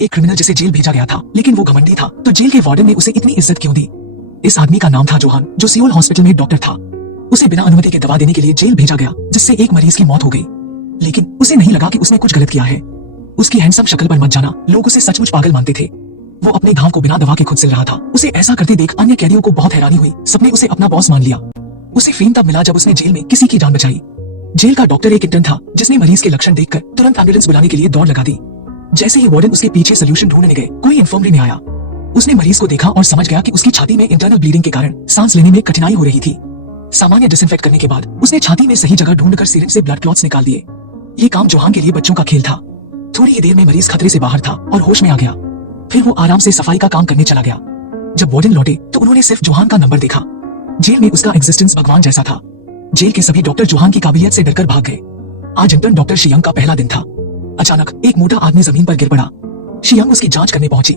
एक क्रिमिनल जिसे जेल भेजा गया था, लेकिन वो घमंडी था, तो जेल के वार्डन ने उसे इतनी इज्जत क्यों दी? इस आदमी का नाम था जोहान, जो सियोल हॉस्पिटल में डॉक्टर था। उसे बिना अनुमति के दवा देने के लिए जेल भेजा गया, जिससे एक मरीज की मौत हो गई। लेकिन उसे नहीं लगा कि उसने कुछ गलत किया है। उसकी हैंडसम शक्ल पर मत जाना, लोग उसे सचमुच पागल मानते थे। वो अपने घाव को बिना दवा के खुद सिल रहा था। उसे ऐसा करते देख अन्य कैदियों को बहुत हैरानी हुई। सबने उसे अपना बॉस मान लिया। उसे फेम तब मिला जब उसने जेल में किसी की जान बचाई। जेल का डॉक्टर एक इंटर्न था, जिसने मरीज के लक्षण देखकर तुरंत एम्बुलेंस बुलाने के लिए दौड़ लगा दी। जैसे ही वार्डन उसके पीछे सोल्यूशन ढूंढने गए, कोई इन्फर्मरी में आया। उसने मरीज को देखा और समझ गया कि उसकी छाती में इंटरनल ब्लीडिंग के कारण सांस लेने में कठिनाई हो रही थी। सामान्य डिसइंफेक्ट करने के बाद उसने छाती में सही जगह ढूंढकर सिरिंज से ब्लड क्लॉट्स निकाल दिए। ये काम जोहान के लिए बच्चों का खेल था। थोड़ी ही देर में मरीज खतरे से बाहर था और होश में आ गया। फिर वो आराम से सफाई का काम करने चला गया। जब वार्डन लौटे तो उन्होंने सिर्फ जोहान का नंबर देखा। जेल में उसका एग्जिस्टेंस भगवान जैसा था। जेल के सभी डॉक्टर जोहान की काबिलियत से डरकर भाग गए। आज इंटर्न डॉक्टर शियंग का पहला दिन था। अचानक एक मोटा आदमी जमीन पर गिर पड़ा। शियंग उसकी जांच करने पहुंची।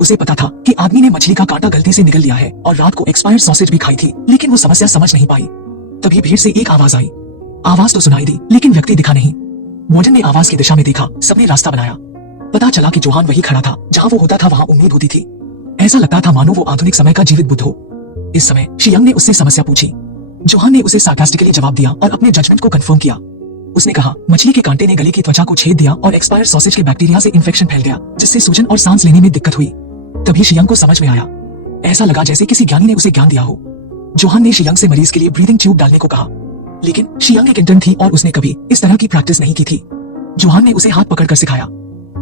उसे पता था कि आदमी ने मछली का कांटा गलती से निगल लिया है और रात को एक्सपायर्ड सॉसेज भी खाई थी, लेकिन वो समस्या समझ नहीं पाई। तभी भीड़ से एक आवाज आई। आवाज तो सुनाई दी, लेकिन व्यक्ति दिखा नहीं। वार्डन ने आवाज की दिशा में देखा। सबने रास्ता बनाया। पता चला कि जोहान वही खड़ा था जहां वो होता था, वहां उम्मीद होती थी। ऐसा लगता था मानो वो आधुनिक समय का जीवित बुद्ध हो। इस समय शियंग ने उससे समस्या पूछी। जोहान ने उसे सार्कास्टिकली जवाब दिया और अपने जजमेंट को कंफर्म किया। उसने कहा, मछली के कांटे ने गले की त्वचा को छेद दिया और एक्सपायर्ड सॉसेज के बैक्टीरिया से इन्फेक्शन फैल गया, जिससे सूजन और सांस लेने में दिक्कत हुई। तभी शियंग को समझ में आया। ऐसा लगा जैसे किसी ज्ञानी ने उसे ज्ञान दिया हो। जोहान ने शियंग से मरीज के लिए ब्रीदिंग ट्यूब डालने को कहा, लेकिन शियंग एक इंटर्न थी और उसने कभी इस तरह की प्रैक्टिस नहीं की थी। जोहान ने उसे हाथ पकड़कर सिखाया।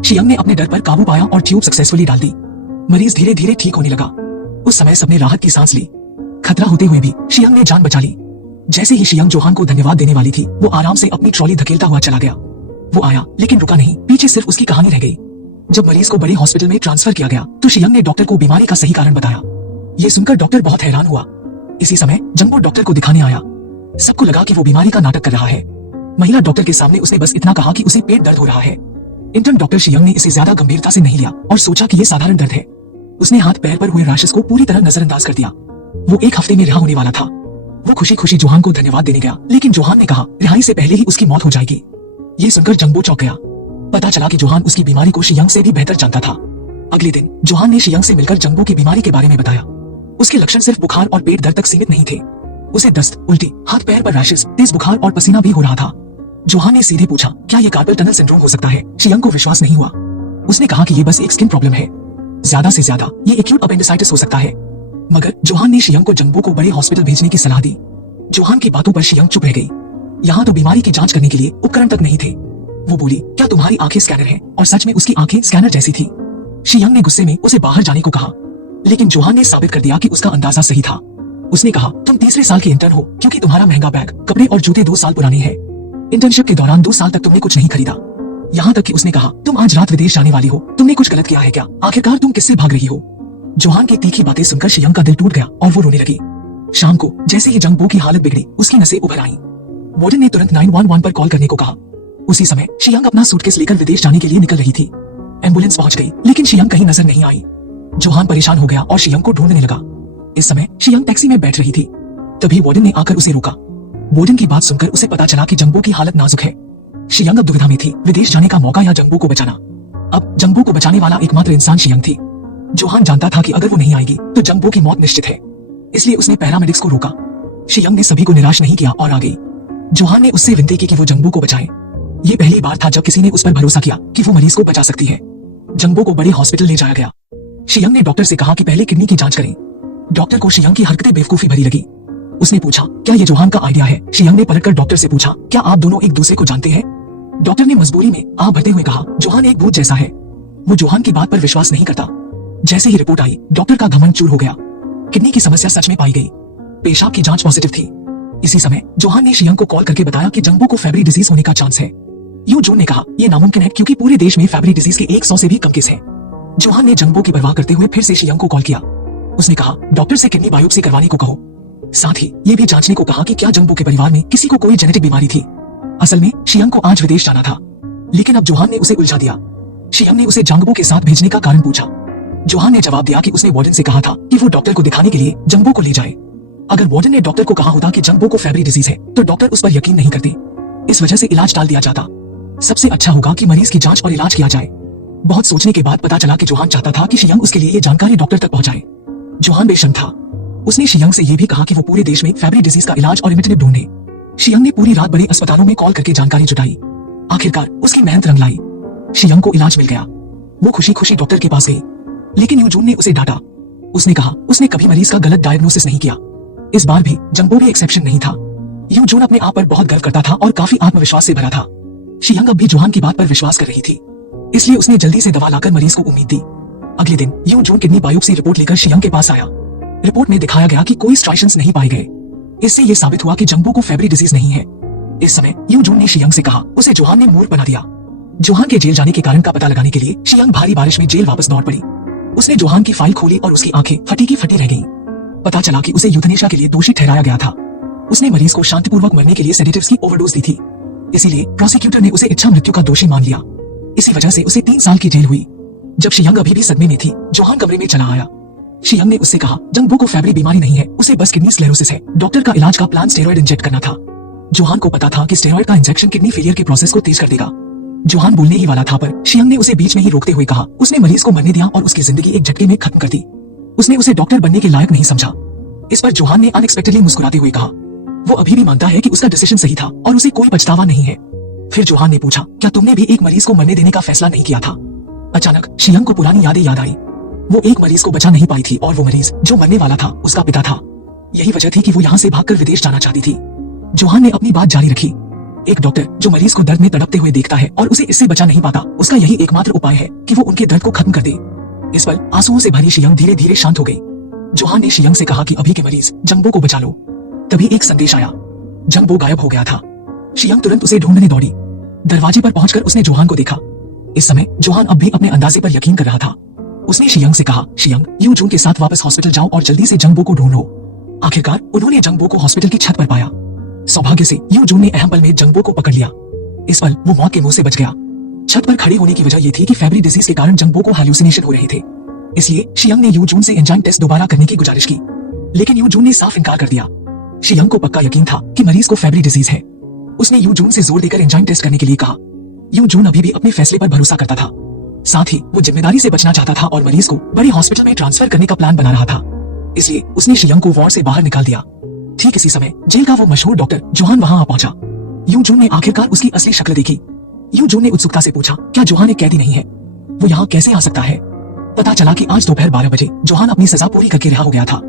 शियंग ने अपने डर पर काबू पाया और ट्यूब सक्सेसफुली डाल दी। मरीज धीरे धीरे ठीक होने लगा। उस समय सबने राहत की सांस ली। खतरा होते हुए भी शियंग ने जान बचा ली। जैसे ही शियंग जोहान को धन्यवाद देने वाली थी, वो आराम से अपनी ट्रॉली धकेलता हुआ चला गया। वो आया, लेकिन रुका नहीं। पीछे सिर्फ उसकी कहानी रह गई। जब मरीज को बड़े हॉस्पिटल में ट्रांसफर किया गया तो शियंग ने डॉक्टर को बीमारी का सही कारण बताया। ये सुनकर डॉक्टर बहुत हैरान हुआ। इसी समय जंगबो डॉक्टर को दिखाने आया। सबको लगा कि वो बीमारी का नाटक कर रहा है। महिला डॉक्टर के सामने उसने बस इतना कहा कि उसे पेट दर्द हो रहा है। इंटर्न डॉक्टर शियंग ने इसे ज्यादा गंभीरता से नहीं लिया और सोचा कि ये साधारण दर्द है। उसने हाथ पैर पर हुए रैशेस को पूरी तरह नजरअंदाज कर दिया। वो एक हफ्ते में रिहा होने वाला था। वो खुशी खुशी जोहान को धन्यवाद देने गया, लेकिन जोहान ने कहा रिहाई से पहले ही उसकी मौत हो जाएगी। ये सुनकर जंगबो चौंक गया। पता चला कि जोहान उसकी बीमारी को शियंग से भी बेहतर जानता था। अगले दिन जोहान ने शियंग से मिलकर जंगबो की बीमारी के बारे में बताया। उसके लक्षण सिर्फ बुखार और पेट दर्द तक सीमित नहीं थे। उसे दस्त, उल्टी, हाथ पैर पर रैशेस, तेज बुखार और पसीना भी हो रहा था। जोहान ने सीधे पूछा, क्या ये कार्पल टनल सिंड्रोम हो सकता है? शियंग को विश्वास नहीं हुआ। उसने कहा कि ये बस एक स्किन प्रॉब्लम है, ज्यादा से ज्यादा ये एक्यूट अपेंडिसाइटिस हो सकता है। मगर जोहान ने शियंग को जंगबो को बड़े हॉस्पिटल भेजने की सलाह दी। जोहान की बातों पर शियंग चुप रह गई। यहाँ तो बीमारी की जांच करने के लिए उपकरण तक नहीं थे। वो बोली, क्या तुम्हारी आंखें स्कैनर हैं? और सच में उसकी आंखें स्कैनर जैसी थी। शियंग ने गुस्से में उसे बाहर जाने को कहा, लेकिन जोहान ने साबित कर दिया कि उसका अंदाजा सही था। उसने कहा, तुम तीसरे साल के इंटर्न हो, क्योंकि तुम्हारा महंगा बैग, कपड़े और जूते 2 साल पुराने हैं। इंटर्नशिप के दौरान 2 साल तक तुमने कुछ नहीं खरीदा। यहाँ तक कि उसने कहा, तुम आज रात विदेश जाने वाली हो, तुमने कुछ गलत किया है क्या? आखिरकार तुम किससे भाग रही हो? जोहान की तीखी बातें सुनकर शियंग का दिल टूट गया और वो रोने लगी। शाम को जैसे ही जंगबो की हालत बिगड़ी, उसकी नसें उभर आईं। वार्डन ने तुरंत 911 पर कॉल करने को कहा। उसी समय शियंग अपना सूटकेस लेकर विदेश जाने के लिए निकल रही थी। एम्बुलेंस पहुंच गई, लेकिन शियंग कहीं नजर नहीं आई। जोहान परेशान हो गया और शियंग को ढूंढने लगा। इस समय शियंग टैक्सी में बैठ रही थी। तभी वार्डन ने आकर उसे रोका। वार्डन की बात सुनकर उसे पता चला कि जंगबो की हालत नाजुक है। शियंग अब दुविधा में थी, विदेश जाने का मौका या जंगबो को बचाना। अब जंगबो को बचाने वाला एकमात्र इंसान शियंग थी। जोहान जानता था कि अगर वो नहीं आएगी तो जंगबो की मौत निश्चित है, इसलिए उसने पैरामेडिक्स को रोका। शियंग ने सभी को निराश नहीं किया और आ गई। जोहान ने उससे विनती की कि वो जंगबो को बचाए। ये पहली बार था जब किसी ने उस पर भरोसा किया कि वो मरीज को बचा सकती है। जंगबो को बड़े हॉस्पिटल ले जाया गया। शियंग ने डॉक्टर से कहा कि पहले किडनी की जांच करें। डॉक्टर को शियंग की हरकतें बेवकूफी भरी लगी। उसने पूछा, क्या ये जोहान का आइडिया है? शियंग ने पलटकर डॉक्टर से पूछा, क्या आप दोनों एक दूसरे को जानते हैं? डॉक्टर ने मजबूरी में आह भरते हुए कहा, जोहान एक भूत जैसा है। वो जोहान की बात पर विश्वास नहीं करता। जैसे ही रिपोर्ट आई, डॉक्टर का घमंड चूर हो गया। किडनी की समस्या सच में पाई गई। पेशाब की जांच पॉजिटिव थी। इसी समय जोहान ने शियंग को कॉल करके बताया कि जंगबो को फेब्री डिजीज होने का चांस है। यू जून ने कहा, यह नामुमकिन है क्योंकि पूरे देश में फेब्री डिजीज के 100 से भी कम केस हैं। जोहान ने जंगबो की परवाह करते हुए फिर से शियंग को कॉल किया। उसने कहा, डॉक्टर से किडनी बायोप्सी करवाने को कहो। साथ ही ये भी जांचने को कहा कि क्या जंगबो के परिवार में किसी को कोई जेनेटिक बीमारी थी। असल में शियंग को आज विदेश जाना था, लेकिन अब जोहान ने उसे उलझा दिया। शियंग ने उसे जंगबो के साथ भेजने का कारण पूछा। जोहान ने जवाब दिया कि उसने वार्डन से कहा था कि वो डॉक्टर को दिखाने के लिए जंगबो को ले जाए। अगर वार्डन ने डॉक्टर को कहा होता कि जंगबो को फेब्री डिजीज है, तो डॉक्टर उस पर यकीन नहीं करते। इस वजह से इलाज टाल दिया जाता। सबसे अच्छा होगा कि मरीज की जांच और इलाज किया जाए। बहुत सोचने के बाद पता चला कि जोहान चाहता था कि शियंग उसके लिए ये जानकारी डॉक्टर तक पहुंचाए। जोहान बेशर्म था। उसने शियंग से यह भी कहा कि वो पूरे देश में फेब्री डिजीज का इलाज और इमिटेटिव ढूंढे। शियंग ने पूरी रात बड़े अस्पतालों में कॉल करके जानकारी जुटाई। आखिरकार उसकी मेहनत रंग लाई। शियंग को इलाज मिल गया। वो खुशी खुशी डॉक्टर के पास गई, लेकिन यूजून ने उसे डांटा। उसने कहा उसने कभी मरीज का गलत डायग्नोसिस नहीं किया। इस बार भी जंबो भी एक्सेप्शन नहीं था। यूजून अपने आप पर बहुत गर्व करता था और काफी आत्मविश्वास से भरा था। शियंग अब भी जोहान की बात पर विश्वास कर रही थी, इसलिए उसने जल्दी से दवा लाकर मरीज को उम्मीद दी। अगले दिन यूजून किडनी बायोप्सी रिपोर्ट लेकर शियंग के पास आया। रिपोर्ट में दिखाया गया कि कोई स्ट्राइशंस नहीं पाए गए। इससे यह साबित हुआ कि जंबो को फेब्री डिजीज नहीं है। इस समय यूजून ने शियंग से कहा, उसे जोहान ने मूर्ख बना दिया। जोहान के जेल जाने के कारण का पता लगाने के लिए शियंग भारी बारिश में जेल वापस दौड़ पड़ी। उसने जोहान की फाइल खोली और उसकी आंखें फटी की फटी रह गईं। पता चला कि उसे यूथनेशिया के लिए दोषी ठहराया गया था। उसने मरीज को शांतिपूर्वक मरने के लिए सेडेटिव्स की ओवरडोज दी थी। इसीलिए प्रोसिक्यूटर ने उसे इच्छा मृत्यु का दोषी मान लिया। इसी वजह से उसे 3 साल की जेल हुई। जब शियंग अभी भी सदमे में थी, जोहान कमरे में चला आया। शियंग ने उससे कहा, जंबो को फेब्री बीमारी नहीं है, उसे बस किडनी स्क्लेरोसिस है। डॉक्टर का इलाज का प्लान स्टेरॉइड इंजेक्ट करना था। जोहान को पता था कि स्टेरॉइड का इंजेक्शन किडनी फेलियर के प्रोसेस को तेज कर देगा। जोहान बोलने ही वाला था, पर शियंग ने उसे बीच में ही रोकते हुए कहा, उसने मरीज को मरने दिया और उसकी जिंदगी एक झटके में खत्म कर दी। उसने उसे डॉक्टर बनने के लायक नहीं समझा। इस पर जोहान ने अनएक्सपेक्टेडली मुस्कुराते हुए कहा, वो अभी भी मानता है कि उसका डिसीजन सही था और उसे कोई पछतावा नहीं है। फिर जोहान ने पूछा, क्या तुमने भी एक मरीज को मरने देने का फैसला नहीं किया था? अचानक शियंग को पुरानी यादें याद आई। वो एक मरीज को बचा नहीं पाई थी और वो मरीज जो मरने वाला था उसका पिता था। यही वजह थी कि वो यहाँ से भागकर विदेश जाना चाहती थी। जोहान ने अपनी बात जारी रखी। एक डॉक्टर जो मरीज को दर्द में तड़पते हुए देखता है और उसे इससे बचा नहीं पाता, उसका यही एकमात्र उपाय है कि वो उनके दर्द को खत्म कर दे। इस पर आंसुओं से भरी शियंग धीरे धीरे शांत हो गई। जोहान ने शियंग से कहा कि अभी के मरीज जंबो को बचा लो। तभी एक संदेश आया। जंबो गायब हो गया था। शियंग तुरंत उसे ढूंढने दौड़ी। दरवाजे पर पहुंचकर उसने जोहान को देखा। इस समय जोहान अब भी अपने अंदाजे पर यकीन कर रहा था। उसने शियंग से कहा, शियंग, यूजून के साथ वापस हॉस्पिटल जाओ और जल्दी से जंबो को ढूंढो। आखिरकार उन्होंने जंबो को हॉस्पिटल की छत पर पाया। सौभाग्य से यूजून ने अहम पल में जंबो को पकड़ लिया। इस पल वो मौत के मुंह से बच गया। छत पर खड़े होने की वजह ये थी कि फेब्री डिजीज के कारण जंबो को हैलुसिनेशन हो रहे थे। इसलिए शियंग ने यूजून से एंजाइम टेस्ट दोबारा करने की गुजारिश की, लेकिन यूजून ने साफ इनकार कर दिया। शियंग को पक्का यकीन था कि मरीज को फेब्री डिजीज है। उसने यूजून से जोर देकर एंजाइम टेस्ट करने के लिए कहा। यूजून अभी भी अपने फैसले पर भरोसा करता था। साथ ही वो जिम्मेदारी से बचना चाहता था और मरीज को बड़े हॉस्पिटल में ट्रांसफर करने का प्लान बना रहा था। इसलिए उसने शियंग को वार्ड से बाहर निकाल दिया। ठीक इसी समय जेल का वो मशहूर डॉक्टर जोहान वहां आ पहुंचा। यूजून ने आखिरकार उसकी असली शक्ल देखी। यूजून ने उत्सुकता से पूछा, क्या जोहान एक कैदी नहीं है? वो यहाँ कैसे आ सकता है? पता चला कि आज दोपहर 12 बजे जोहान अपनी सजा पूरी करके रिहा हो गया था।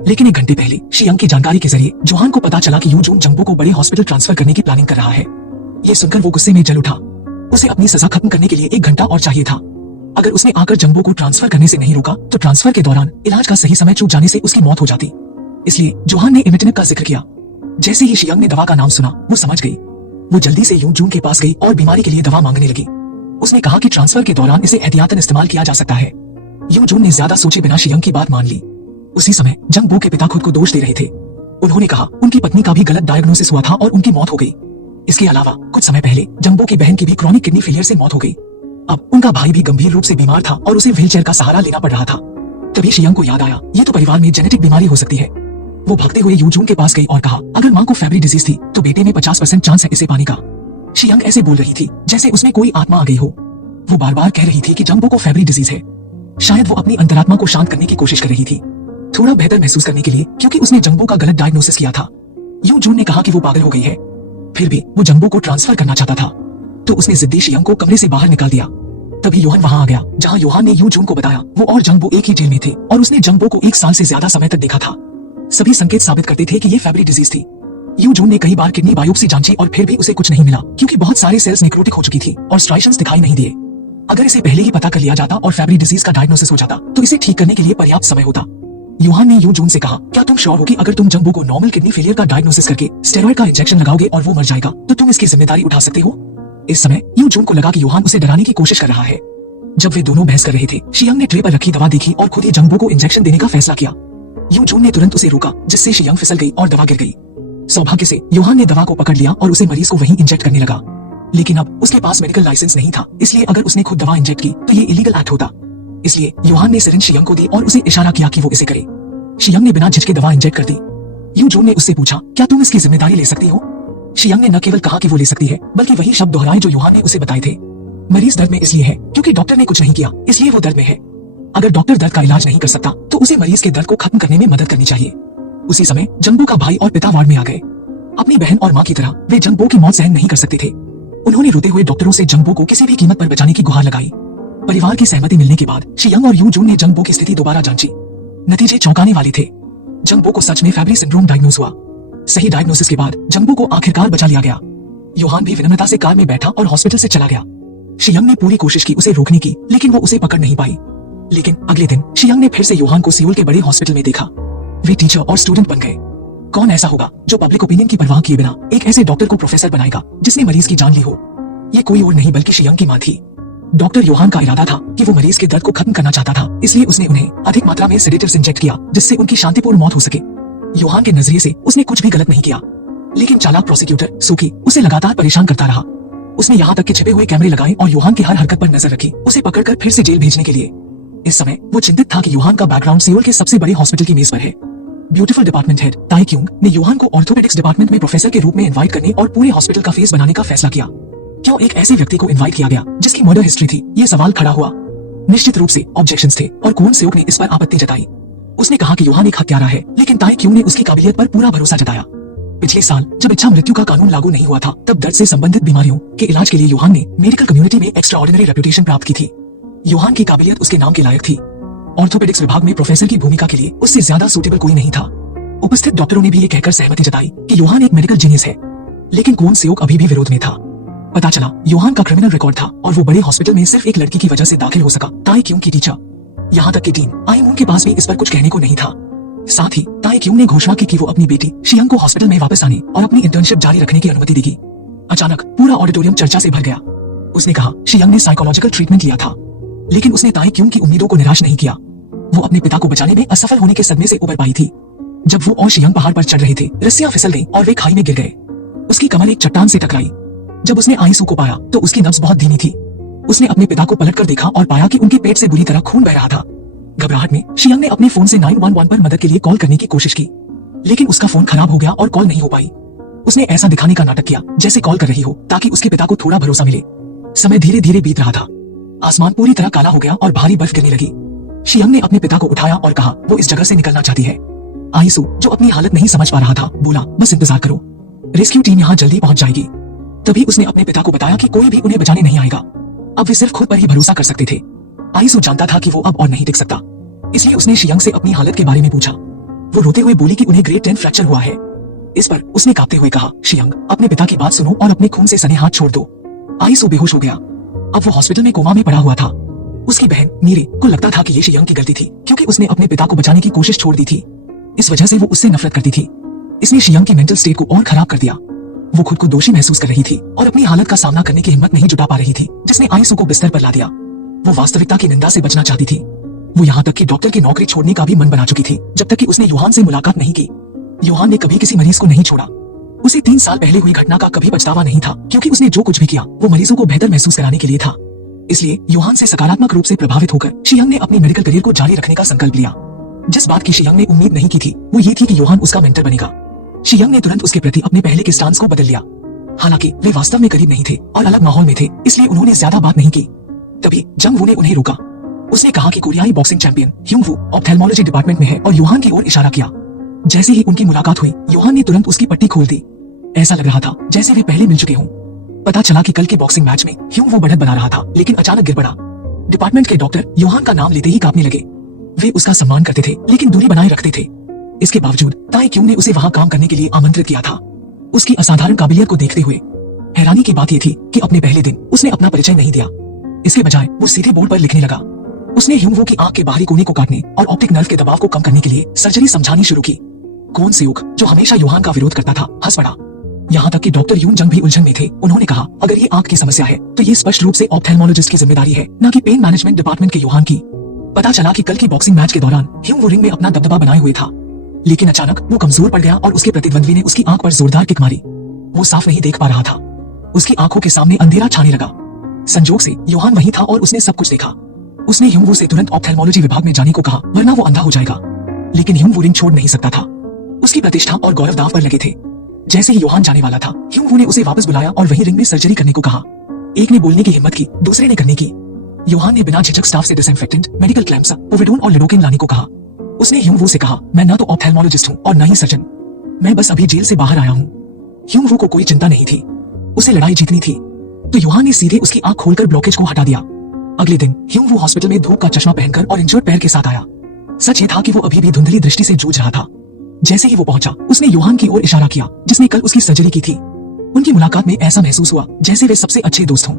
लेकिन 1 घंटे पहले शियंग की जानकारी के जरिए जोहान को पता चला कि यूजून जंबो को बड़े हॉस्पिटल ट्रांसफर करने की प्लानिंग कर रहा है। ये सुनकर वो गुस्से में जल उठा। उसे अपनी सजा खत्म करने के लिए 1 घंटा और चाहिए था। अगर उसने आकर जंबो को ट्रांसफर करने से नहीं रोका तो ट्रांसफर के दौरान इलाज का सही समय चूक जाने से उसकी मौत हो जाती। इसलिए जोहान ने इमिटेनिब का जिक्र किया। जैसे ही शियंग ने दवा का नाम सुना, वो समझ गई। वो जल्दी से यूजून के पास गई और बीमारी के लिए दवा मांगने लगी। उसने कहा कि ट्रांसफर के दौरान इसे एहतियातन इस्तेमाल किया जा सकता है। यूजून ने ज्यादा सोचे बिना शियंग की बात मान ली। उसी समय जंबो के पिता खुद को दोष दे रहे थे। उन्होंने कहा उनकी पत्नी का भी गलत डायग्नोसिस हुआ था और उनकी मौत हो गई। इसके अलावा कुछ समय पहले जंबो की बहन की भी क्रॉनिक किडनी फेलियर से मौत हो गई। अब उनका भाई भी गंभीर रूप से बीमार था और उसे व्हीलचेयर का सहारा लेना पड़ रहा था। तभी शियंग को याद आया, ये तो परिवार में जेनेटिक बीमारी हो सकती है। वो भागते हुए यूजून के पास गई और कहा, अगर माँ को फेब्री डिजीज थी तो बेटे में 50% चांस है इसे पाने का। शियंग ऐसे बोल रही थी जैसे उसमें कोई आत्मा आ गई हो। वो बार बार कह रही थी कि जंबो को फेब्री डिजीज है। शायद वो अपनी अंतरात्मा को शांत करने की कोशिश कर रही थी, थोड़ा बेहतर महसूस करने के लिए, क्योंकि उसने जंबो का गलत डायग्नोसिस किया था। यूजून ने कहा कि वो पागल हो गई है, फिर भी वो जंबो को ट्रांसफर करना चाहता था। तो उसने जिद्दी शियंग को कमरे से बाहर निकाल दिया। तभी योहान वहां आ गया, जहां योहान ने यूजून को बताया वो और जंबो एक ही जेल में थे और उसने जंबो को 1 साल से ज्यादा समय तक देखा था। सभी संकेत साबित करते थे कि ये फेब्री डिजीज थी। यूजून ने कई बार किडनी बायोप्सी जांची और फिर भी उसे कुछ नहीं मिला, क्योंकि बहुत सारे सेल्स नेक्रोटिक हो चुकी थी और स्ट्राइशंस दिखाई नहीं दिए। अगर इसे पहले ही पता कर लिया जाता और फेब्री डिजीज का डायग्नोसिस हो जाता तो इसे ठीक करने के लिए पर्याप्त समय होता। योहान ने यूजून से कहा, क्या तुम श्योर हो कि अगर तुम जंबो को नॉर्मल किडनी फेलियर का डायग्नोसिस करके स्टेरॉइड का इंजेक्शन लगाओगे और वो मर जाएगा तो तुम इसकी जिम्मेदारी उठा सकते हो? इस समय यूजून को लगा कि योहान उसे डराने की कोशिश कर रहा है। जब वे दोनों बहस कर रहे थे, शियंग ने ट्रे पर रखी दवा देखी और खुद ही जंबो को इंजेक्शन देने का फैसला किया। यूजून ने तुरंत उसे रोका, जिससे शियंग फिसल गई और दवा गिर गई। सौभाग्य से योहान ने दवा को पकड़ लिया और उसे मरीज को वहीं इंजेक्ट करने लगा। लेकिन अब उसके पास मेडिकल लाइसेंस नहीं था, इसलिए अगर उसने खुद दवा इंजेक्ट की तो ये इलीगल एक्ट होता। इसलिए योहान ने सिरिंज शियंग को दी और उसे इशारा किया कि वो इसे करे। शियंग ने बिना झिझके दवा इंजेक्ट कर दी। यूजून ने उससे पूछा, क्या तुम इसकी जिम्मेदारी ले सकती हो? शियंग ने न केवल कहा कि वो ले सकती है, बल्कि वही शब्द दोहराए जो योहान ने उसे बताए थे। मरीज दर्द में इसलिए है क्योंकि डॉक्टर ने कुछ नहीं किया, इसलिए वो दर्द में है। अगर डॉक्टर दर्द का इलाज नहीं कर सकता तो उसे मरीज के दर्द को खत्म करने में मदद करनी चाहिए। उसी समय जंबो का भाई और पिता वार्ड में आ गए। अपनी बहन और माँ की तरह वे जंबो की मौत सहन नहीं कर सकते थे। उन्होंने रोते हुए डॉक्टरों से जंबो को किसी भी कीमत पर बचाने की गुहार लगाई। परिवार की सहमति मिलने के बाद शियंग और यू जून ने जंबो की स्थिति दोबारा जांची। नतीजे चौंकाने वाले थे। जंबो को सच में फैबरी सिंड्रोम डायग्नोस हुआ। सही डायग्नोसिस के बाद जंबो को आखिरकार बचा लिया गया। योहान भी विनम्रता से कार में बैठा और हॉस्पिटल से चला गया। शियंग ने पूरी कोशिश की उसे रोकने की, लेकिन वो उसे पकड़ नहीं पाई। लेकिन अगले दिन शियंग ने फिर से योहान को सियोल के बड़े हॉस्पिटल में देखा। वे टीचर और स्टूडेंट बन गए। कौन ऐसा होगा जो पब्लिक ओपिनियन की परवाह किए बिना एक ऐसे डॉक्टर को प्रोफेसर बनाएगा जिसने मरीज की जान ली हो? ये कोई और नहीं बल्कि शियंग की मां थी। डॉक्टर योहान का इरादा था कि वो मरीज के दर्द को खत्म करना चाहता था, इसलिए उसने उन्हें अधिक मात्रा में सेडेटिव्स इंजेक्ट किया जिससे उनकी शांतिपूर्ण मौत हो सके। योहान के नजरिए से उसने कुछ भी गलत नहीं किया, लेकिन चालाक प्रोसिक्यूटर सुकी उसे लगातार परेशान करता रहा। उसने यहाँ तक कि छिपे हुए कैमरे लगाए और योहान की हर हरकत पर नजर रखी, उसे पकड़कर फिर से जेल भेजने के लिए। इस समय वो चिंतित था कि योहान का बैकग्राउंड सियोल के सबसे बड़े हॉस्पिटल की मेज पर है। ब्यूटीफुल डिपार्टमेंट हेड ताई क्यूंग ने योहान को ऑर्थोपेडिक्स डिपार्टमेंट में प्रोफेसर के रूप में इनवाइट करने और पूरे हॉस्पिटल का फेस बनाने का फैसला किया। क्यों एक ऐसे व्यक्ति को इनवाइट किया गया जिसकी मर्डर हिस्ट्री थी? ये सवाल खड़ा हुआ। निश्चित रूप से ऑब्जेक्शंस थे और क्वन सेओक ने इस पर आपत्ति जताई। उसने कहा कि योहान एक हत्यारा है, लेकिन ताई क्यूंग ने उसकी काबिलियत पर पूरा भरोसा जताया। पिछले साल जब इच्छा मृत्यु का कानून लागू नहीं हुआ था, तब दर्द से संबंधित बीमारियों के इलाज के लिए योहान ने मेडिकल कम्युनिटी में एक्स्ट्राऑर्डिनरी रेपुटेशन प्राप्त की थी। योहान की काबिलियत उसके नाम के लायक थी। ऑर्थोपेडिक्स विभाग में प्रोफेसर की भूमिका के लिए उससे ज्यादा सूटेबल कोई नहीं था। उपस्थित डॉक्टरों ने भी ये कहकर सहमति जताई कि योहान एक मेडिकल जीनियस है, लेकिन क्वन सेओक अभी भी विरोध में था। पता चला योहान का क्रिमिनल रिकॉर्ड था और वो बड़े हॉस्पिटल में सिर्फ एक लड़की की वजह से दाखिल हो सका, ताई क्यूंग की टीचर। यहाँ तक कि टीन आई मून के पास भी इस पर कुछ कहने को नहीं था। साथ ही ताई क्यूंग ने घोषणा की कि वो अपनी बेटी शियंग को हॉस्पिटल में वापस आने और अपनी इंटर्नशिप जारी रखने की अनुमति देगी। अचानक पूरा ऑडिटोरियम चर्चा से भर गया। उसने कहा शियंग ने साइकोलॉजिकल ट्रीटमेंट लिया था, लेकिन उसने ताई क्यूंग की उम्मीदों को निराश नहीं किया। वो अपने पिता को बचाने में असफल होने के सदमे से उबर पाई थी। जब वो और शियंग पहाड़ पर चढ़ रहे थे, रस्सियां फिसल गईं और वे खाई में गिर गए। उसकी कमर एक चट्टान से टकराई। जब उसने आईसू को पाया तो उसकी नब्ज बहुत धीमी थी। उसने अपने पिता को पलटकर देखा और पाया कि उनके पेट से बुरी तरह खून बह रहा था। घबराहट में शियंग ने अपने फोन से 911 पर मदद के लिए कॉल करने की कोशिश की, लेकिन उसका फोन खराब हो गया और कॉल नहीं हो पाई। उसने ऐसा दिखाने का नाटक किया जैसे कॉल कर रही हो, ताकि उसके पिता को थोड़ा भरोसा मिले। समय धीरे धीरे बीत रहा था। आसमान पूरी तरह काला हो गया और भारी बर्फ गिरने लगी। शियंग ने अपने पिता को उठाया और कहा वो इस जगह से निकलना चाहती है। आईसू, जो अपनी हालत नहीं समझ पा रहा था, बोला बस इंतजार करो, रेस्क्यू टीम यहाँ जल्दी पहुंच जाएगी। तभी उसने अपने पिता को बताया कि कोई भी उन्हें बचाने नहीं आएगा। अब वे सिर्फ खुद पर ही भरोसा कर सकते थे। आईसू जानता था कि वो अब और नहीं टिक सकता, इसलिए उसने शियंग से अपनी हालत के बारे में पूछा। वो रोते हुए बोली कि उन्हें ग्रेड 10 फ्रैक्चर हुआ है। इस पर उसने कांपते हुए कहा, शियंग, अपने पिता की बात सुनो और अपने खून से सने हाथ छोड़ दो। आईसू बेहोश हो गया। अब वो हॉस्पिटल में कोमा में पड़ा हुआ था। उसकी बहन मीरे को लगता था कि ये शियंग की गलती थी, क्योंकि उसने अपने पिता को बचाने की कोशिश छोड़ दी थी। इस वजह से वो उससे नफरत करती थी। इसने शियंग की मेंटल स्टेट को और खराब कर दिया। वो खुद को दोषी महसूस कर रही थी और अपनी हालत का सामना करने की हिम्मत नहीं जुटा पा रही थी, जिसने आईसू को बिस्तर पर ला दिया। वो वास्तविकता की निंदा से बचना चाहती थी। वो यहाँ तक कि डॉक्टर की नौकरी छोड़ने का भी मन बना चुकी थी, जब तक कि उसने योहान से मुलाकात नहीं की। योहान ने कभी किसी मरीज को नहीं छोड़ा। उसे 3 साल पहले हुई घटना का कभी पछतावा नहीं था, क्योंकि उसने जो कुछ भी किया वो मरीजों को बेहतर महसूस कराने के लिए था। इसलिए योहान से सकारात्मक रूप से प्रभावित होकर शियंग ने अपनी मेडिकल करियर को जारी रखने का संकल्प लिया। जिस बात की शियंग ने उम्मीद नहीं की थी वो ये थी कि योहान उसका मेंटर बनेगा। शियंग ने तुरंत उसके प्रति अपने पहले के स्टांस को बदल लिया। हालांकि वे वास्तव में करीब नहीं थे और अलग माहौल में थे, इसलिए उन्होंने ज्यादा बात नहीं की। तभी जंग वू ने उन्हें रोका। उसने कहा कि कोरियाई बॉक्सिंग चैंपियन ह्यूंग वू ऑप्थेल्मोलॉजी डिपार्टमेंट में है और योहान की ओर इशारा किया। जैसे ही उनकी मुलाकात हुई, योहान ने तुरंत उसकी पट्टी खोल दी। ऐसा लग रहा था जैसे वे पहले मिल चुके हों। पता चला कि कल के बॉक्सिंग मैच में ह्यूंग वू बढ़त बना रहा था, लेकिन अचानक गिर पड़ा। डिपार्टमेंट के डॉक्टर योहान का नाम लेते ही कांपने लगे। वे उसका सम्मान करते थे, लेकिन दूरी बनाए रखते थे। इसके बावजूद ताई क्यूंग ने उसे वहां काम करने के लिए आमंत्रित किया था। उसकी असाधारण काबिलियत को देखते हुए हैरानी की बात यह थी कि अपने पहले दिन उसने अपना परिचय नहीं दिया। इसके बजाय वो सीधे बोर्ड पर लिखने लगा। उसने ह्यूंग वू की आंख के बाहरी कोने को काटने और ऑप्टिक नर्व के दबाव को कम करने के लिए सर्जरी समझानी शुरू की। क्वन सेओक, जो हमेशा योहान का विरोध करता था, हंस पड़ा। यहाँ तक कि डॉक्टर यून जंग भी उलझन में थे। उन्होंने कहा, अगर ये आंख की समस्या है तो ये स्पष्ट रूप से ऑप्थेल्मोलॉजिस्ट की जिम्मेदारी है, न कि पेन मैनेजमेंट डिपार्टमेंट के योहान की। पता चला कि कल की बॉक्सिंग मैच के दौरान ह्यूंग वू रिंग में अपना दबदबा बनाए हुए था, लेकिन अचानक वो कमजोर पड़ गया और उसके प्रतिद्वंद्वी ने उसकी आंख पर जोरदार किक मारी। वो साफ नहीं देख पा रहा था। उसकी आंखों के सामने अंधेरा छाने लगा। संजोग से योहान वहीं था और उसने सब कुछ देखा। उसने ह्यूंग वू से तुरंत ऑप्थेल्मोलॉजी विभाग में जाने को कहा, वरना वो अंधा हो जाएगा। लेकिन ह्यूंग वू रिंग छोड़ नहीं सकता था। उसकी प्रतिष्ठा और गौरव दांव पर लगे थे। जैसे ही योहान जाने वाला था, ह्यूंग वू ने उसे वापस बुलाया और वहीं रिंग में सर्जरी करने को कहा। एक ने बोलने की हिम्मत की, दूसरे ने करने की। योहान ने बिना झिझक स्टाफ से डिसइंफेक्टेंट, मेडिकल क्लैम्प्स, पोविडोन और लिडोकेन लाने को कहा। उसने ह्यूंग वू से कहा, मैं ना तो ऑप्थेल्मोलॉजिस्ट हूँ और ना ही सर्जन, मैं बस अभी जेल से बाहर आया हूँ। ह्यूंग वू को कोई चिंता नहीं थी, उसे लड़ाई जीतनी थी। तो योहान ने सीधे उसकी आंख खोलकर ब्लॉकेज को हटा दिया। अगले दिन ह्यूंग वू हॉस्पिटल में धूप का चश्मा पहनकर और इंजर्ड पैर के साथ आया। सच ये था कि वो अभी भी धुंधली दृष्टि से जूझ रहा था। जैसे ही वो पहुंचा, उसने योहान की ओर इशारा किया जिसने कल उसकी सर्जरी की थी। उनकी मुलाकात में ऐसा महसूस हुआ जैसे वे सबसे अच्छे दोस्त हों।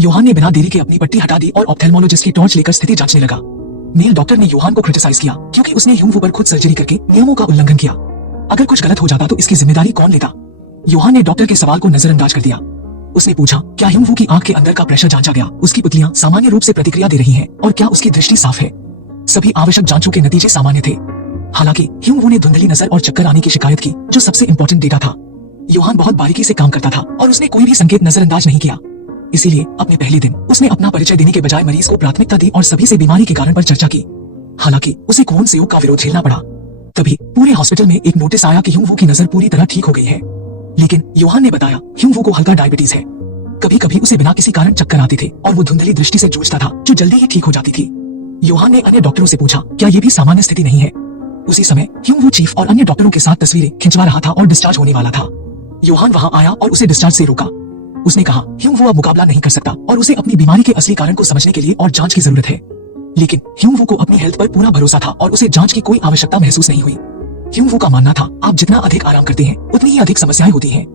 योहान ने बिना देरी के अपनी पट्टी हटा दी और ऑप्थेल्मोलॉजिस्ट की टॉर्च लेकर स्थिति जांचने लगा। मेल डॉक्टर ने योहान को क्रिटिसाइज किया क्योंकि उसने ह्यूंग वू पर खुद सर्जरी करके नियमों का उल्लंघन किया। अगर कुछ गलत हो जाता तो इसकी जिम्मेदारी कौन लेता? योहान ने डॉक्टर के सवाल को नजरअंदाज कर दिया। उसने पूछा, क्या ह्यूंग वू की आंख के अंदर का प्रेशर जांचा गया? उसकी पुतलियां सामान्य रूप से प्रतिक्रिया दे रही हैं और क्या उसकी दृष्टि साफ है? सभी आवश्यक जांचों के नतीजे सामान्य थे। हालांकि ह्यूंग वू ने धुंधली नजर और चक्कर आने की शिकायत की, जो सबसे इंपॉर्टेंट डेटा था। योहान बहुत बारीकी से काम करता था और उसने कोई भी संकेत नजरअंदाज नहीं किया। इसीलिए अपने पहले दिन उसने अपना परिचय देने के बजाय मरीज को प्राथमिकता दी और सभी से बीमारी के कारण पर चर्चा की। हालांकि उसे खून से का विरोध झेलना पड़ा। तभी पूरे हॉस्पिटल में एक नोटिस आया कि ह्यूंग वू की नजर पूरी तरह ठीक हो गई है। लेकिन योहान ने बताया ह्यूंग वू को हल्का डायबिटीज है। कभी कभी उसे बिना किसी कारण चक्कर आते थे और वो धुंधली दृष्टि से जूझता था, जो जल्दी ही ठीक हो जाती थी। योहान ने अन्य डॉक्टरों से पूछा, क्या ये भी सामान्य स्थिति नहीं है? उसी समय ह्यूंग वू चीफ और अन्य डॉक्टरों के साथ तस्वीरें खिंचवा रहा था और डिस्चार्ज होने वाला था। योहान वहां आया और उसे डिस्चार्ज से रोका। उसने कहा ह्यूंग वू अब मुकाबला नहीं कर सकता और उसे अपनी बीमारी के असली कारण को समझने के लिए और जांच की जरूरत है। लेकिन ह्यूंग वू को अपनी हेल्थ पर पूरा भरोसा था और उसे जांच की कोई आवश्यकता महसूस नहीं हुई। ह्यूंग वू का मानना था, आप जितना अधिक आराम करते हैं उतनी ही अधिक समस्याएं होती हैं।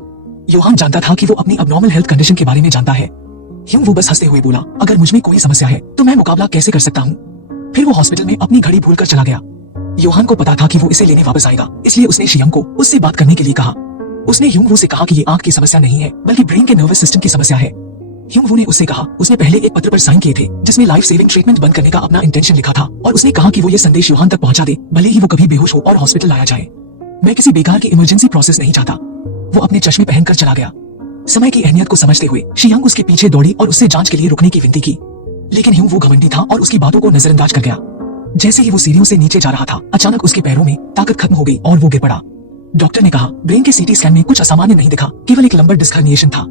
योहान जानता था कि वो अपनी अबनॉर्मल हेल्थ कंडीशन के बारे में जानता है। ह्यूंग वू बस हंसते हुए बोला, अगर मुझ में कोई समस्या है तो मैं मुकाबला कैसे कर सकता हूँ? फिर वो हॉस्पिटल में अपनी घड़ी भूलकर चला गया। योहान को पता था कि वो इसे लेने वापस आएगा, इसलिए उसने शियंग को उससे बात करने के लिए कहा। उसने ह्यूंग वू से कहा कि ये आंख की समस्या नहीं है बल्कि ब्रेन के नर्वस सिस्टम की समस्या है। ह्यूंग वू ने उससे कहा, उसने पहले एक पत्र पर साइन किए थे जिसमें लाइफ सेविंग ट्रीटमेंट बंद करने का अपना इंटेंशन लिखा था और उसने कहा कि वो ये संदेश योहान तक पहुंचा दे, भले ही वो कभी बेहोश हो और हॉस्पिटल लाया जाए। मैं किसी बेकार की इमरजेंसी प्रोसेस नहीं चाहता। वो अपने चश्मे पहनकर चला गया। समय की अहमियत को समझते हुए शियांग उसके पीछे दौड़ी और उससे जांच के लिए रुकने की विनती की। लेकिन ह्यूंग वू घमंडी था और उसकी बातों को नजरअंदाज कर गया। जैसे ही वो सीढ़ियों से नीचे जा रहा था, अचानक उसके पैरों में ताकत खत्म हो गई और वो गिर पड़ा। डॉक्टर ने कहा, ब्रेन के सीटी स्कैन में कुछ असामान्य नहीं दिखा, केवल एक लंबर डिस्क हर्निएशन था।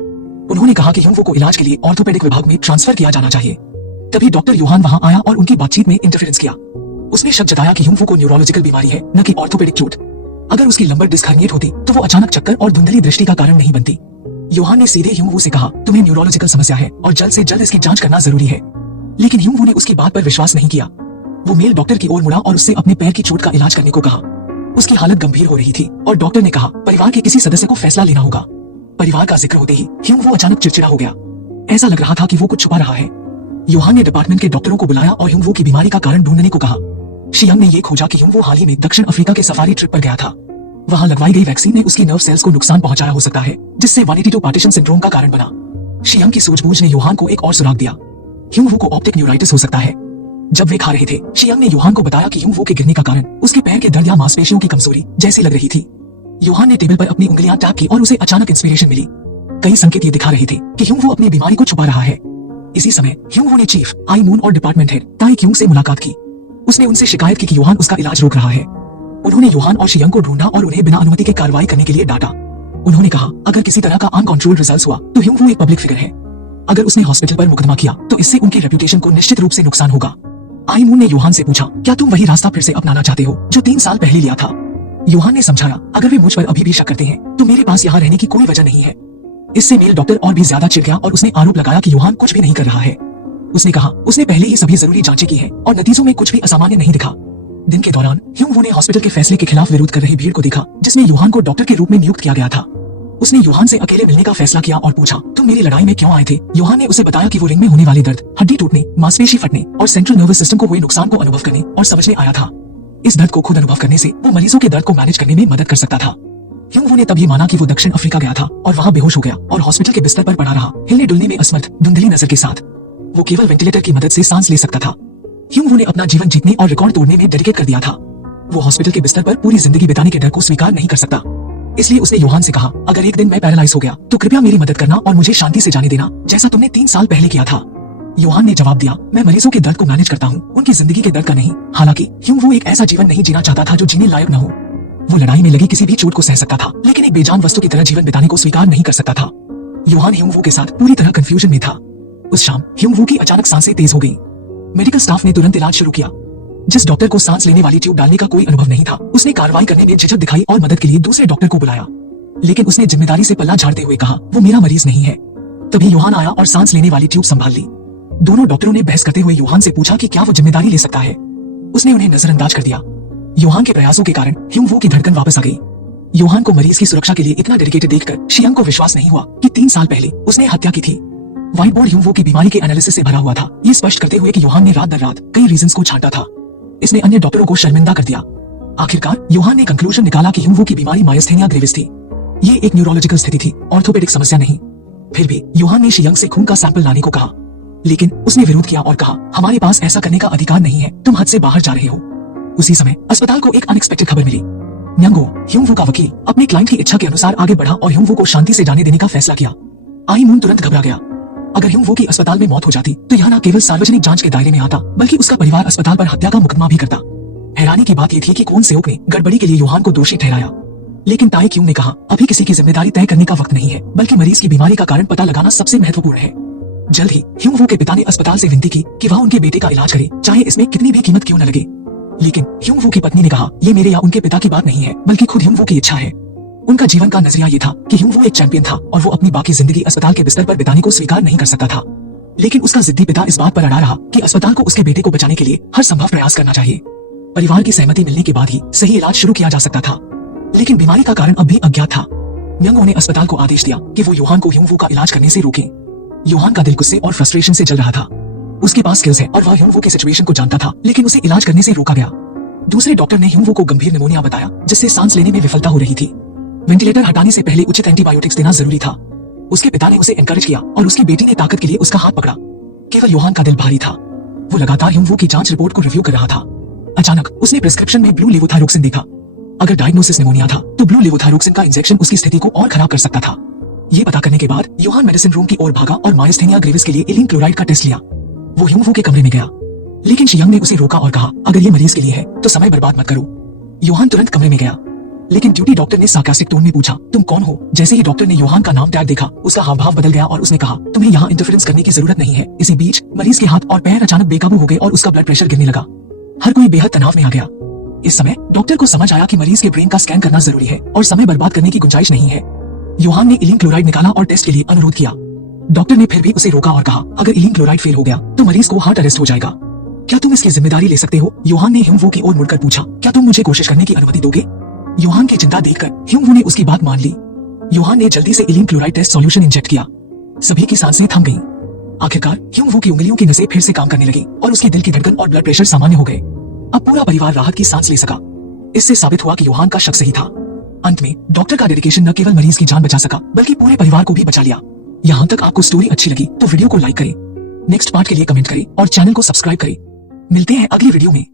उन्होंने कहा कि ह्यूंग वू को इलाज के लिए ऑर्थोपेडिक विभाग में ट्रांसफर किया जाना चाहिए। तभी डॉक्टर योहान वहां आया और उनकी बातचीत में इंटरफेरेंस किया। उसने शक जताया कि ह्यूंग वू को न्यूरोलॉजिकल बीमारी है, न कि ऑर्थोपेडिक चोट। अगर उसकी लंबर डिस्क हर्निएट होती तो वो अचानक चक्कर और धुंधली दृष्टि का कारण नहीं बनती। योहान ने सीधे ह्यूंग वू से कहा, तुम्हें न्यूरोलॉजिकल समस्या है और जल्द से जल्द इसकी जांच करना जरूरी है। लेकिन ह्यूंग वू ने उसकी बात पर विश्वास नहीं किया। वो मेल डॉक्टर की ओर मुड़ा और उससे अपने पैर की चोट का इलाज करने को कहा। उसकी हालत गंभीर हो रही थी और डॉक्टर ने कहा, परिवार के किसी सदस्य को फैसला लेना होगा। परिवार का जिक्र होते ही ह्यूंग वू अचानक चिड़चिड़ा हो गया। ऐसा लग रहा था कि वो कुछ छुपा रहा है। योहान ने डिपार्टमेंट के डॉक्टरों को बुलाया और ह्यूंग वू की बीमारी का कारण ढूंढने को कहा। शियंग ने ये खोजा कि ह्यूंग वू हाल ही में दक्षिण अफ्रीका के सफारी ट्रिप पर गया था। वहां लगवाई गई वैक्सीन ने उसकी नर्व सेल्स को नुकसान पहुंचाया हो सकता है, जिससे 182 पार्टीशन सिंड्रोम का कारण बना। शियंग की सूझबूझ ने योहान को एक और सुराग दिया। ह्यूंग वू को ऑप्टिक न्यूराइटिस हो सकता है। जब वे खा रहे थे, शियंग ने योहान को बताया कि ह्यूंग वू के गिरने का कारण उसके पैर के दर्द या मांसपेशियों की कमजोरी जैसी लग रही थी। योहान ने टेबल पर अपनी उंगलियां टैप की और उसे अचानक इंस्पिरेशन मिली। कई संकेत ये दिखा रहे थे कि ह्यूंग वू अपनी बीमारी को छुपा रहा है। इसी समय ह्यूंग वू ने चीफ आई मून और डिपार्टमेंट हेड ताई क्यूंग से मुलाकात की। उसने उनसे शिकायत की कि योहान उसका इलाज रोक रहा है। उन्होंने योहान और शियंग को ढूंढा और उन्हें बिना अनुमति के कार्रवाई करने के लिए डांटा। उन्होंने कहा, अगर किसी तरह का अनकंट्रोल्ड रिजल्ट हुआ तो ह्यूंग वू एक पब्लिक फिगर है। अगर उसने हॉस्पिटल पर मुकदमा किया तो इससे उनकी रेपुटेशन को निश्चित रूप से नुकसान होगा। आई मून ने योहान से पूछा, क्या तुम वही रास्ता फिर से अपनाना चाहते हो जो 3 साल पहले लिया था? योहान ने समझाया, अगर वे मुझ पर अभी भी शक करते हैं तो मेरे पास यहाँ रहने की कोई वजह नहीं है। इससे मेल डॉक्टर और भी ज्यादा चिढ़ गया और उसने आरोप लगाया कि योहान कुछ भी नहीं कर रहा है। उसने कहा, उसने पहले ही सभी जरूरी जांचें की हैं और नतीजों में कुछ भी असामान्य नहीं दिखा। दिन के दौरान ह्यूंग वू ने हॉस्पिटल के फैसले के खिलाफ विरोध कर रही भीड़ को देखा, जिसमें योहान को डॉक्टर के रूप में नियुक्त किया गया था। उसने योहान से अकेले मिलने का फैसला किया और पूछा, तुम मेरी लड़ाई में क्यों आए थे? योहान ने उसे बताया कि वो रिंग में होने वाले दर्द, हड्डी टूटने, मांसपेशी फटने और सेंट्रल नर्वस सिस्टम को हुए नुकसान को अनुभव करने और समझने आया था। इस दर्द को खुद अनुभव करने से वो मरीजों के दर्द को मैनेज करने में मदद कर सकता था। ह्यूंग वू ने तभी माना कि वो दक्षिण अफ्रीका गया था और वहां बेहोश हो गया और हॉस्पिटल के बिस्तर पर पड़ा रहा, हिलने डुलने में असमर्थ, धुंधली नजर के साथ। वो केवल वेंटिलेटर की मदद से सांस ले सकता था। ह्यूंग वू ने अपना जीवन जीतने और रिकॉर्ड तोड़ने में डेडिकेट कर दिया था। वो हॉस्पिटल के बिस्तर पर पूरी जिंदगी बिताने के डर को स्वीकार नहीं कर सकता। इसलिए उसने योहान से कहा, अगर एक दिन मैं पैरालाइज हो गया तो कृपया मेरी मदद करना और मुझे शांति से जाने देना, जैसा तुमने 3 साल पहले किया था। योहान ने जवाब दिया, मैं मरीजों के दर्द को मैनेज करता हूँ, उनकी जिंदगी के दर्द का नहीं। हालांकि ह्यूंग वू एक ऐसा जीवन नहीं जीना चाहता था जो जीने लायक न हो। वो लड़ाई में लगी किसी भी चोट को सह सकता था, लेकिन एक बेजान वस्तु की तरह जीवन बिताने को स्वीकार नहीं कर सकता था। योहान ह्यूंग वू के साथ पूरी तरह कंफ्यूजन में था। उस शाम ह्यूंग वू की अचानक सांसें तेज हो गई। मेडिकल स्टाफ ने तुरंत इलाज शुरू किया। जिस डॉक्टर को सांस लेने वाली ट्यूब डालने का कोई अनुभव नहीं था, उसने कार्रवाई करने में झिझक दिखाई और मदद के लिए दूसरे डॉक्टर को बुलाया। लेकिन उसने जिम्मेदारी से पल्ला झाड़ते हुए कहा, वो मेरा मरीज नहीं है। तभी योहान आया और सांस लेने वाली ट्यूब संभाल ली। दोनों डॉक्टरों ने बहस करते हुए योहान से पूछा कि क्या वो जिम्मेदारी ले सकता है। उसने उन्हें नजरअंदाज कर दिया। योहान के प्रयासों के कारण ह्यूंग वू की धड़कन वापस आ गई। योहान को मरीज की सुरक्षा के लिए इतना डेडिकेटेड देखकर शियांग को विश्वास नहीं हुआ कि 3 साल पहले उसने हत्या की थी। व्हाइट बोर्ड ह्यूंग वू की बीमारी के एनालिसिस से भरा हुआ था, ये स्पष्ट करते हुए कि योहान ने रात दर रात कई रीजंस को छांटा था। इसने अन्य डॉक्टरों को शर्मिंदा कर दिया। आखिरकार योहान ने कंक्लूजन निकाला कि ह्यूंग वू की बीमारी मायस्थेनिया ग्रेविस थी। ये एक न्यूरोलॉजिकल स्थिति थी, ऑर्थोपेडिक समस्या नहीं। फिर भी योहान ने शियांग से खून का सैंपल लाने को कहा, लेकिन उसने विरोध किया और कहा, हमारे पास ऐसा करने का अधिकार नहीं है, तुम हद से बाहर जा रहे हो। उसी समय अस्पताल को एक अनएक्सपेक्टेड खबर मिली। न्यांगो, ह्यूंग वू का वकील, अपने क्लाइंट की इच्छा के अनुसार आगे बढ़ा और ह्यूंग वू को शांति से जाने देने का फैसला किया। आई मून तुरंत घबरा गया। अगर ह्यूंग वू की अस्पताल में मौत हो जाती तो यह न केवल सार्वजनिक जांच के दायरे में आता, बल्कि उसका परिवार अस्पताल पर हत्या का मुकदमा भी करता। हैरानी की बात यह थी कि कौन सेवक ने गड़बड़ी के लिए योहान को दोषी ठहराया। लेकिन ताई क्यूंग ने कहा, अभी किसी की जिम्मेदारी तय करने का वक्त नहीं है, बल्कि मरीज की बीमारी का कारण पता लगाना सबसे महत्वपूर्ण है। जल्द ही ह्यूंग वू के पिता ने अस्पताल से विनती की कि वह उनके बेटे का इलाज करे, चाहे इसमें कितनी भी कीमत क्यों न लगे। लेकिन ह्यूंग वू की पत्नी ने कहा, ये मेरे या उनके पिता की बात नहीं है, बल्कि खुद ह्यूंग वू की इच्छा है। उनका जीवन का नजरिया ये था कि ह्यूंग वू एक चैंपियन था और वो अपनी बाकी जिंदगी अस्पताल के बिस्तर पर बिताने को स्वीकार नहीं कर सकता था। लेकिन उसका जिद्दी पिता इस बात पर अड़ा रहा कि अस्पताल को उसके बेटे को बचाने के लिए हर संभव प्रयास करना चाहिए। परिवार की सहमति मिलने के बाद ही सही इलाज शुरू किया जा सकता था। लेकिन बीमारी का कारण अब भी अज्ञात था। न्यांगो ने अस्पताल को आदेश दिया कि वो योहान को ह्यूंग वू का इलाज करने से रोके। योहान का दिल गुस्से और फ्रस्ट्रेशन से जल रहा था। उसके पास स्किल्स है और वह ह्यूंग वू की सिचुएशन को जानता था, लेकिन उसे इलाज करने से रोका गया। दूसरे डॉक्टर ने ह्यूंग वू को गंभीर निमोनिया बताया, जिससे सांस लेने में विफलता हो रही थी। वेंटिलेटर हटाने से पहले उचित एंटीबायोटिक्स देना जरूरी था। उसके पिता ने उसे एनकरेज किया और उसकी बेटी ने ताकत के लिए उसका हाथ पकड़ा। केवल योहान का दिल भारी था। वो लगातार ह्यूंग वू की जांच रिपोर्ट को रिव्यू कर रहा था। अचानक उसने प्रिस्क्रिप्शन में ब्लू लेवोथायरोक्सिन देखा। अगर डायग्नोसिस निमोनिया था तो ब्लू लेवोथायरोक्सिन का इंजेक्शन उसकी स्थिति को और खराब कर सकता था। ये पता करने के बाद योहान मेडिसिन रूम की ओर भागा और मायस्थेनिया ग्रेविस के लिए इलिन क्लोराइड का टेस्ट लिया। वो ह्यूंग वू के कमरे में गया, लेकिन शियांग ने उसे रोका और कहा, अगर ये मरीज के लिए है तो समय बर्बाद मत करो। योहान तुरंत कमरे में गया, लेकिन ड्यूटी डॉक्टर ने सार्कास्टिक टोन में पूछा, तुम कौन हो? जैसे ही डॉक्टर ने योहान का नाम टैग देखा, उसका हाव भाव बदल गया और उसने कहा, तुम्हें यहाँ इंटरफेरेंस करने की जरूरत नहीं है। इसी बीच मरीज के हाथ और पैर अचानक बेकाबू हो गए और उसका ब्लड प्रेशर गिरने लगा। हर कोई बेहद तनाव में आ गया। इस समय डॉक्टर को समझ आया कि मरीज के ब्रेन का स्कैन करना जरूरी है और समय बर्बाद करने की गुंजाइश नहीं है। योहान ने इलिन क्लोराइड निकाला और टेस्ट के लिए अनुरोध किया। डॉक्टर ने फिर भी उसे रोका और कहा, अगर इलिन क्लोराइड फेल हो गया तो मरीज को हार्ट अरेस्ट हो जाएगा। क्या तुम इसकी जिम्मेदारी ले सकते हो? योहान ने ह्यूंग वू की ओर मुड़कर पूछा, क्या तुम मुझे कोशिश करने की अनुमति दोगे? योहान की चिंता देखकर ह्यूंग वू ने उसकी बात मान ली। योहान ने जल्दी से इलिन क्लोराइड टेस्ट सॉल्यूशन इंजेक्ट किया। सभी की सांसें थम गईं। आखिरकार ह्यूंग वू की उंगलियों की नसें फिर से काम करने लगी और उसकी दिल की धड़कन और ब्लड प्रेशर सामान्य हो गए। अब पूरा परिवार राहत की सांस ले सका। इससे साबित हुआ कि योहान का शक सही था। अंत में डॉक्टर का डेडिकेशन न केवल मरीज की जान बचा सका, बल्कि पूरे परिवार को भी बचा लिया। यहाँ तक आपको स्टोरी अच्छी लगी तो वीडियो को लाइक करें, नेक्स्ट पार्ट के लिए कमेंट करें और चैनल को सब्सक्राइब करें। मिलते हैं अगली वीडियो में।